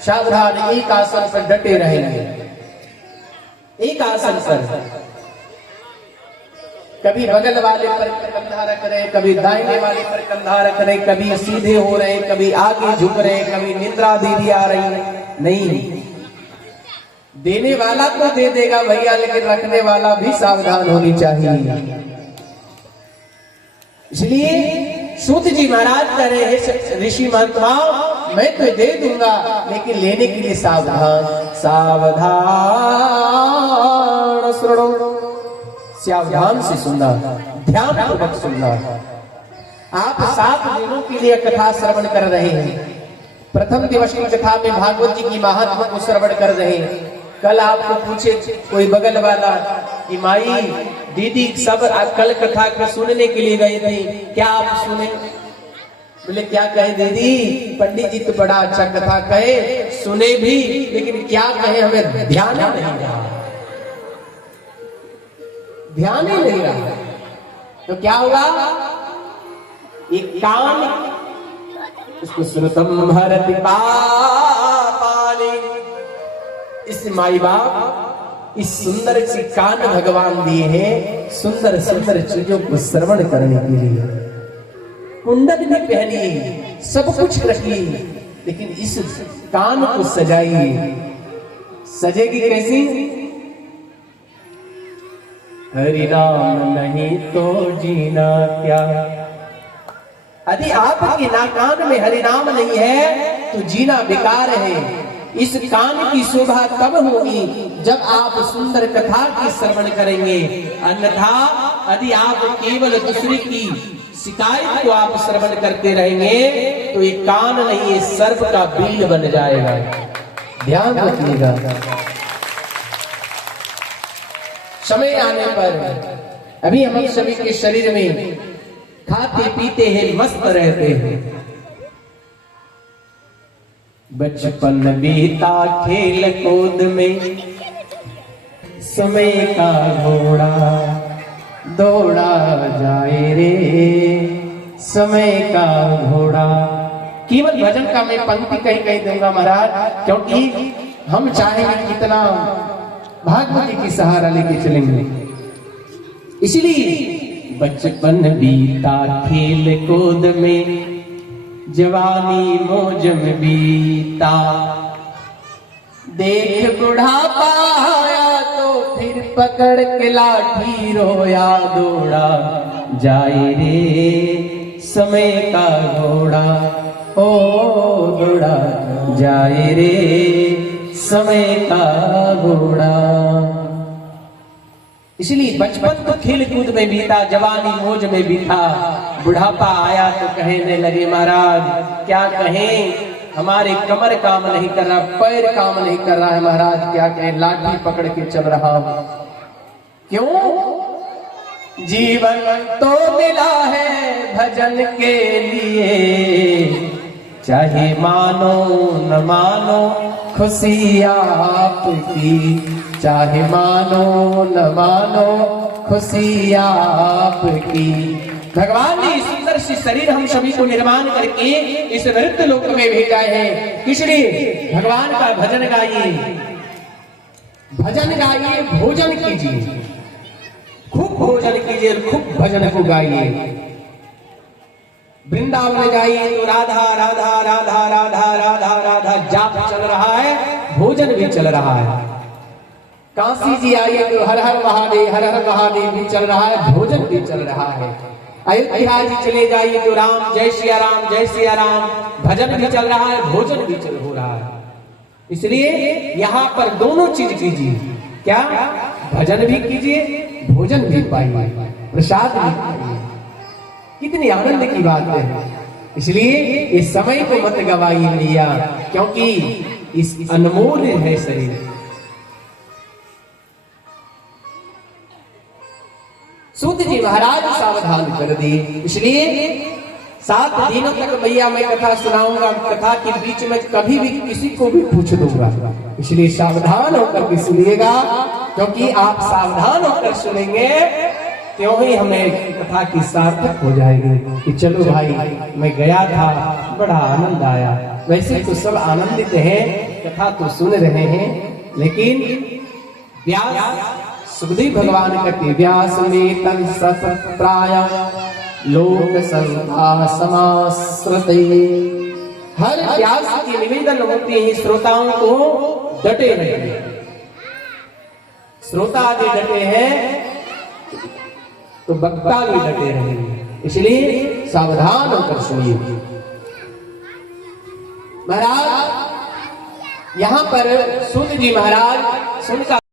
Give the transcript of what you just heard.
सावधान, एक आसन पर डटे रहेंगे। एक आसन पर कभी बगल वाले पर कंधा रख रहे, कभी दाहिने वाले पर कंधा रख रहे, कभी सीधे हो रहे, कभी आगे झुक रहे, कभी निद्रा दीदी आ रही है। नहीं, देने वाला तो दे देगा भैया, लेकिन रखने वाला भी सावधान होनी चाहिए। इसलिए सूत जी महाराज कह रहे हैं, ऋषि महात्माओं मैं तो दे दूंगा, लेकिन लेने के लिए सावधान। सावधान सुनो, सावधान से सुनना, ध्यान पूर्वक सुनना। आप 7 दिनों के लिए कथा श्रवण कर रहे हैं। प्रथम दिवस की कथा में भागवत जी की महात्मा को श्रवण कर रहे हैं। कल आपको पूछे कोई बगल वाला कि माई दीदी सब कल कथा को सुनने के लिए गए थे, क्या आप सुने? बोले क्या कहे दीदी, पंडित जी तो बड़ा अच्छा कथा कहे, सुने भी, लेकिन क्या कहे हमें ध्यान नहीं रहा, ध्यान ही नहीं रहा। तो क्या हुआ? एक कान उसको श्रुतम हरति पापानि, इस माई बाप इस सुंदर सी कान भगवान दिए हैं सुंदर सुंदर चीजों को श्रवण करने के लिए। कुंडल भी पहनिए, सब कुछ रखिए, लेकिन इस कान को सजाइए। सजेगी कैसी? हरि नाम नहीं तो जीना क्या। यदि आपके नाकान में हरि नाम नहीं है तो जीना बेकार है। इस कान की शोभा तब होगी जब आप सुंदर कथा की श्रवण करेंगे, अन्यथा यदि आप केवल दूसरे की शिकायत को आप श्रवण करते रहेंगे तो ये कान नहीं, ये सर्प का बील बन जाएगा। ध्यान रखिएगा। समय आने पर अभी हम सभी के शरीर में खाते पीते हैं, मस्त रहते हैं। बचपन बीता खेल कूद में, समय का घोड़ा दौड़ा जाए रे, समय का घोड़ा। केवल भजन का मैं पंक्ति कहीं कहीं दूंगा महाराज, क्योंकि हम चाहेंगे कितना भागवती की सहारा लेके चलेंगे। इसलिए बचपन बीता खेल कूद में, जवानी मौज में बीता, देख बुढ़ापा आया तो फिर पकड़ के लाठी रोया दौड़ा जाए रे, समय का घोड़ा ओ दौड़ा जाए रे, समय का घोड़ा। इसलिए बचपन तो खेल कूद में बीता, जवानी मौज में बीता, बुढ़ापा आया तो कहने लगे महाराज क्या कहें, हमारे कमर काम नहीं कर रहा, पैर काम नहीं कर रहा है महाराज, क्या कहें, लाठी पकड़ के चल रहा हूं। क्यों? जीवन तो मिला है भजन के लिए, चाहे मानो न मानो खुशी आपकी, चाहे मानो न मानो खुशी आपकी। भगवान ने सुंदर सी शरीर हम सभी को निर्माण करके इस नृत्य लोक में भेजा है। इसलिए भगवान का भजन गाइए, भजन गाइए, भोजन कीजिए, खूब भोजन कीजिए, खूब भजन को गाइए। वृंदावन जाइए तो राधा राधा राधा राधा राधा राधा जाप चल रहा है, भोजन भी चल रहा है। काशी जी आइए तो हर हर महादेव, हर हर महादेव भी चल रहा है, भोजन भी चल रहा है। अयोध्या जी चले जाइए तो राम जय सिया राम, जय सिया राम, भजन भी चल रहा है, भोजन भी चल हो रहा है। इसलिए यहाँ पर दोनों चीज कीजिए, क्या? भजन भी कीजिए, भोजन भी पाइए, प्रसाद भी पाइए। कितनी आनंद की बात है। इसलिए इस समय को मत गवाइए भैया, क्योंकि इस अनमोल है शरीर। सूत जी महाराज सावधान कर दिए। इसलिए 7 दिनों तक भैया मैं कथा सुनाऊंगा, कथा के बीच में कभी भी किसी को भी पूछ दूंगा। इसलिए सावधान होकर के सुनिएगा, क्योंकि आप सावधान होकर सुनेंगे त्यों ही हमें कथा की सार्थक हो जाएगी कि चलो भाई मैं गया था, बड़ा आनंद आया। वैसे तो सब आनंदित हैं, कथा तो सुन रहे हैं, लेकिन व्यास सुखदेव भगवान कहते व्यास में तन सत प्राय लोक संधा समाश्रते। हर व्यास की निवेदन होती है श्रोताओं को डटे रहे। श्रोता आगे डटे हैं तो वक्ता भी डटे रहेंगे, इसलिए सावधान होकर सुनिए। महाराज यहाँ पर सूत जी महाराज सुनकर